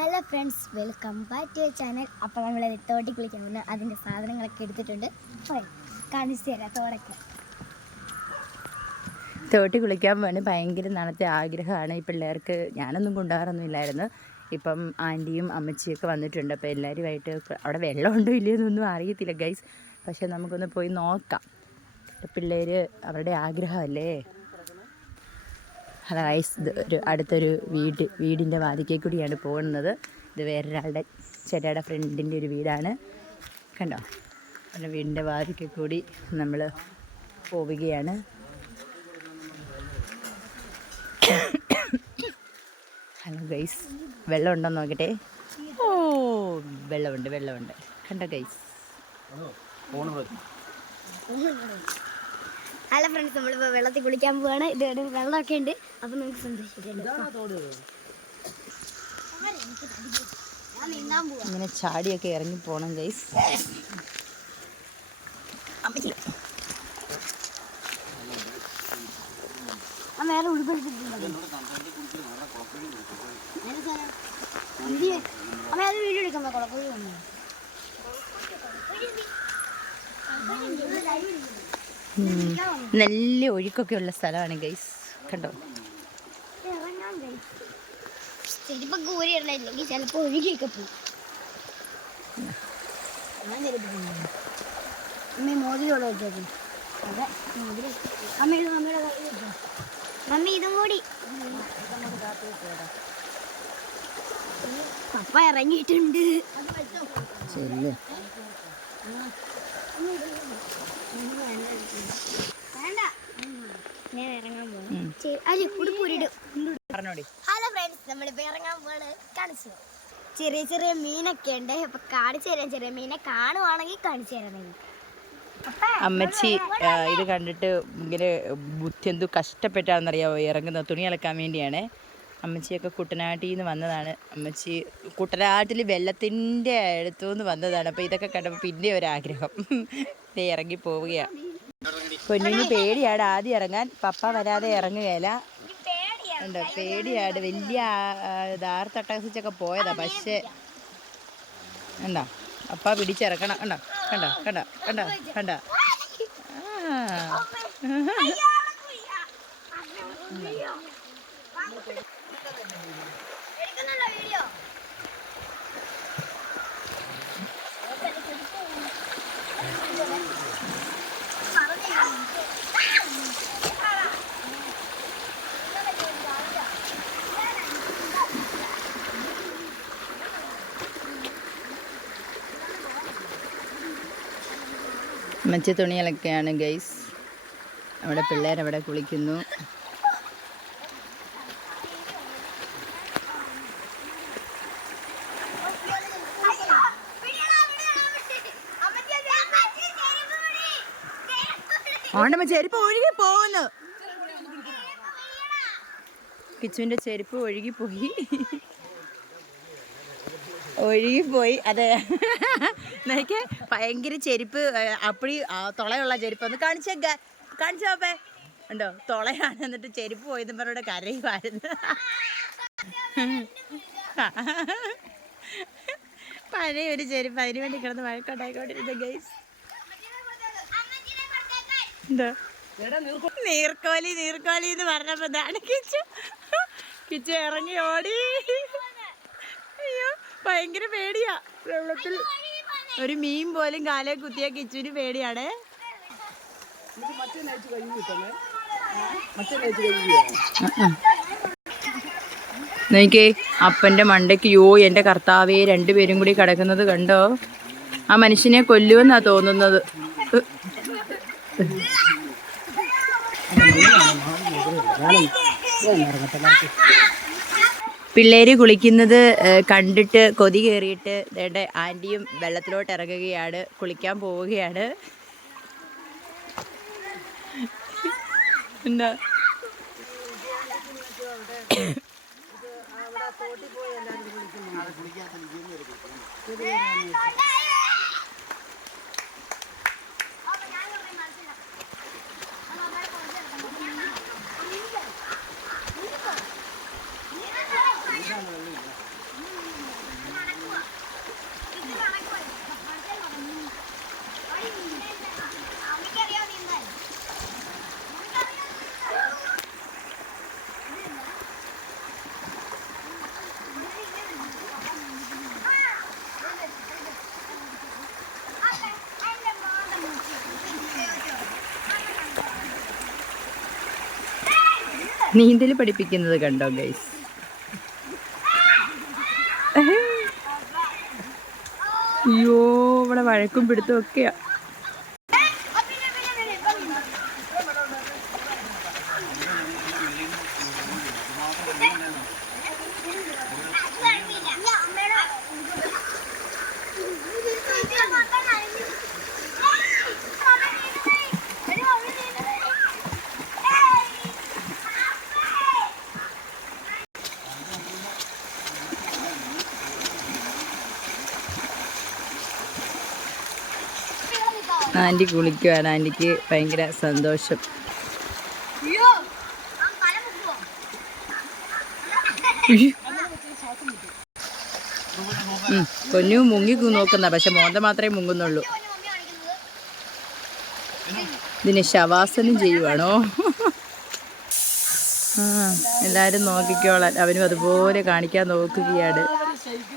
Hello friends, welcome back to channel. അപ്പോൾ നമ്മൾ തോട്ടി കുളിക്കാൻ പോകുന്ന അതിൻ്റെ സാധനങ്ങളൊക്കെ എടുത്തിട്ടുണ്ട്. കാണിച്ചു തരാം. തോട്ടി കുളിക്കാൻ പോകുന്നത് ഭയങ്കര നാളത്തെ ആഗ്രഹമാണ് ഈ പിള്ളേർക്ക്. ഞാനൊന്നും കൊണ്ടുപോകാറൊന്നുമില്ലായിരുന്നു. ഇപ്പം ആൻറ്റിയും അമ്മച്ചിയൊക്കെ വന്നിട്ടുണ്ട്. അപ്പോൾ എല്ലാവരുമായിട്ട് അവിടെ വെള്ളമുണ്ടോ ഇല്ലയെന്നൊന്നും അറിയത്തില്ല ഗൈസ്. പക്ഷെ നമുക്കൊന്ന് പോയി നോക്കാം. പിള്ളേർ അവരുടെ ആഗ്രഹമല്ലേ. ഹലോ ഗൈസ്, ഇത് അടുത്തൊരു വീടിൻ്റെ വാതിക്കൽ കൂടിയാണ് പോകുന്നത്. ഇത് വേറൊരാളുടെ ചേട്ടയുടെ ഫ്രണ്ടിൻ്റെ ഒരു വീടാണ്. കണ്ടോ, അവരുടെ വീടിൻ്റെ വാതിക്കൽ കൂടി നമ്മൾ പോവുകയാണ്. ഹലോ ഗൈസ്, വെള്ളം ഉണ്ടോ നോക്കട്ടെ. ഓ, വെള്ളമുണ്ട്. കണ്ടോ ഗൈസ്. ഹലോ ഫ്രണ്ട്സ്, നമ്മളിപ്പോൾ വെള്ളത്തിൽ കുളിക്കാൻ പോവാണ്. ഇത് വെള്ളമൊക്കെ ഉണ്ട്. അപ്പം നമുക്ക് സന്തോഷിച്ചിട്ടുണ്ട്. ഇങ്ങനെ ചാടിയൊക്കെ ഇറങ്ങി പോകണം ഗൈസ്. വേറെ ഉൾപ്പെടുത്തിട്ടുണ്ട്. അമ്മ അത് വീഡിയോ എടുക്കാൻ കുഴപ്പമില്ല. നല്ല ഒഴുക്കൊക്കെ ഉള്ള സ്ഥലമാണ് ഗൈസ്. കണ്ടോ, ചെരുപ്പൊക്കെ ഊരിയില്ലെങ്കിൽ ചിലപ്പോൾ ഒഴുകിയൊക്കെ പോകും. അമ്മ മോതിരോടെ വെച്ചേക്കും. അതെ, അമ്മയുടെ മമ്മി ഇതും കൂടി. പപ്പ ഇറങ്ങിയിട്ടുണ്ട്. വേണ്ട, ഞാൻ ഇറങ്ങാൻ പോകും. ഹലോ ഫ്രണ്ട്സ്, നമ്മളിപ്പോൾ ഇറങ്ങാൻ പോവാണ്. കാണിച്ചു ചെറിയ ചെറിയ മീനൊക്കെ ഉണ്ട്. അപ്പൊ കാണിച്ചു തരാം. ചെറിയ മീനെ കാണുവാണെങ്കിൽ കാണിച്ചു തരാം. അമ്മച്ചി ഇത് കണ്ടിട്ട് ഇങ്ങനെ ബുദ്ധി എന്തോ കഷ്ടപ്പെട്ടാണെന്നറിയാമോ ഇറങ്ങുന്നത്. തുണി അലക്കാൻ വേണ്ടിയാണ്. അമ്മച്ചിയൊക്കെ കുട്ടനാട്ടിൽ നിന്ന് വന്നതാണ്. അമ്മച്ചി കുട്ടനാട്ടിൽ വെള്ളത്തിൻ്റെ അടുത്തുനിന്ന് വന്നതാണ്. അപ്പോൾ ഇതൊക്കെ കണ്ടപ്പോൾ പിന്നെ ഒരാഗ്രഹം ഇറങ്ങി പോവുകയാണ്. പൊന്നിന് പേടിയാണ് ആദ്യം ഇറങ്ങാൻ. പപ്പ വരാതെ ഇറങ്ങുകയില്ല. ഉണ്ട്, പേടിയാണ്. വലിയ ധാർത്തട്ടകസിച്ചൊക്കെ പോയതാ. പക്ഷേ എന്താ അപ്പ പിടിച്ചിറക്കണം. കണ്ട അമ്മച്ചി തുണികളൊക്കെയാണ് ഗൈസ്. അവിടെ പിള്ളേരവിടെ കുളിക്കുന്നു. ഓണ്ടമ്മ ചെരുപ്പ് ഒഴുകി പോകുന്നു. കിച്ചുവിൻ്റെ ചെരുപ്പ് ഒഴുകിപ്പോയി. അതെ, നോക്കെ ഭയങ്കര ചെരുപ്പ്. അപ്പടി തുളയുള്ള ചെരുപ്പ് ഒന്ന് കാണിച്ചോപ്പേ. ഉണ്ടോ, തുളയാണ്. എന്നിട്ട് ചെരുപ്പ് പോയെന്ന് പറഞ്ഞോട് കരയുമായിരുന്നു. പഴയ ഒരു ചെരുപ്പ്, അതിന് വേണ്ടി കിടന്ന് വഴക്കുണ്ടായിക്കൊണ്ടിരുന്ന ഗൈസ്. എന്താ നീർക്കോലി എന്ന് പറഞ്ഞപ്പോ ഇതാണ് കിച്ചു ഇറങ്ങി ഓടി. അയ്യോ, ഭയങ്കര പേടിയാ. വെള്ളത്തിൽ ഒരു മീൻ പോലും കാലേ കുത്തിയ കിച്ചുവിന് പേടിയാണേ. നോക്കിയേ, അപ്പൻ്റെ മണ്ടയ്ക്ക് എൻ്റെ കർത്താവേ, രണ്ടുപേരും കൂടി കിടക്കുന്നത് കണ്ടോ. ആ മനുഷ്യനെ കൊല്ലുമെന്നാ തോന്നുന്നത്. പിള്ളേര് കുളിക്കുന്നത് കണ്ടിട്ട് കൊതി കയറിയിട്ട് ദേണ്ടെ ആൻറ്റിയും വെള്ളത്തിലോട്ട് ഇറങ്ങുകയാണ്. കുളിക്കാൻ പോവുകയാണ്. എന്താ നീന്തൽ പഠിപ്പിക്കുന്നത് കണ്ടോ ഗൈസ്? അയ്യോ ഇവിടെ വഴക്കും പിടുത്തും ഒക്കെയാ. ആൻറ്റി കുളിക്കുവാണ്. ആൻറ്റിക്ക് ഭയങ്കര സന്തോഷം. പൊന്നു മുങ്ങി നോക്കുന്ന, പക്ഷെ മോന്ത മാത്രമേ മുങ്ങുന്നുള്ളൂ. ഇതിന് ശവാസനം ചെയ്യുവാണോ? എല്ലാവരും നോക്കിക്കോളാൻ. അവനും അതുപോലെ കാണിക്കാൻ നോക്കുകയാണ്.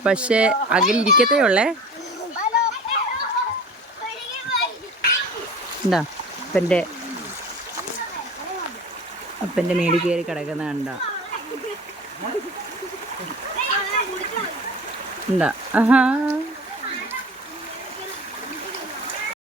പക്ഷേ അകലിരിക്കത്തേ ഉള്ളേ. എന്താ അപ്പൻ്റെ മേടി കയറി കിടക്കുന്ന കണ്ടോ? എന്താ